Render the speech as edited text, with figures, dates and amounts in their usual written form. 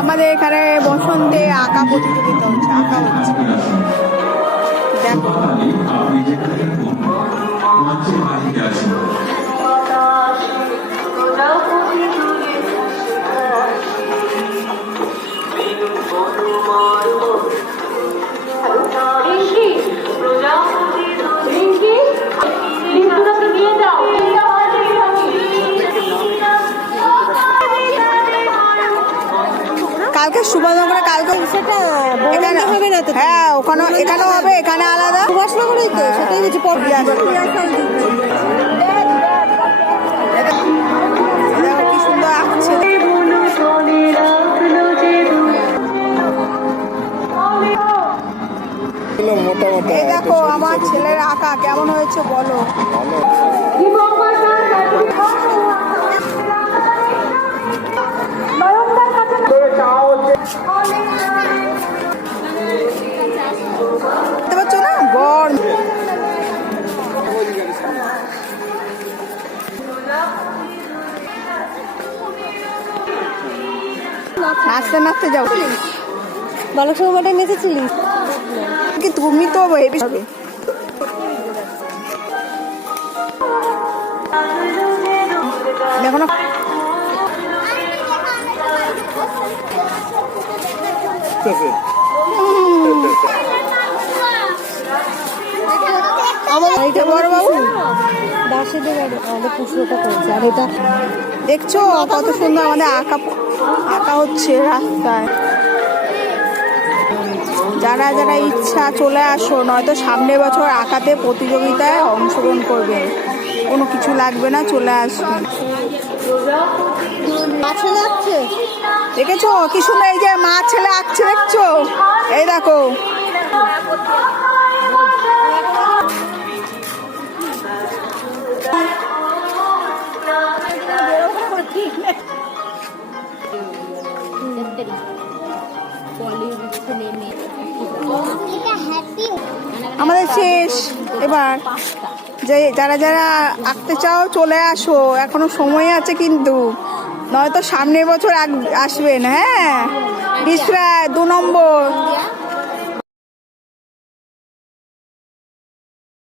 আমাদের এখানে বসন্তে আঁকা প্রতিযোগিতা হচ্ছে, আঁকা হচ্ছে দেখো। কালকে সুভাষনগরে, কালকে সেটা এখানে হবে না তো? হ্যাঁ, ওখানে এখানেও হবে, এখানে আলাদা। সুভাষনগরেই তো, সেটাই হচ্ছে কি সুন্দর আঁকছে। এই দেখো আমার ছেলের আঁকা কেমন হয়েছে বলো। দেখতে পাচ্ছ না বর নাচতে নাচতে যাও। বালক সভাটা নেচেছিলিস কি তুমি তো হেভি হবে। দেখো না বড় বাবু দেখছো কত সুন্দর আমাদের আঁকা আঁকা হচ্ছে রাস্তায়। যারা যারা ইচ্ছা চলে আসো, নয়তো সামনের বছর আঁকাতে প্রতিযোগিতায় অংশগ্রহণ করবে, কোনো কিছু লাগবে না, চলে আসবে। দেখেছো কি সুন্দর, এই যে মা ছেলে আঁকছে দেখছো, এই দেখো। আমাদের শেষ এবার। যে যারা যারা আঁকতে চাও চলে আসো, এখনো সময় আছে কিন্তু, নয়তো সামনের বছর আসবেন। হ্যাঁ, 2 নম্বর।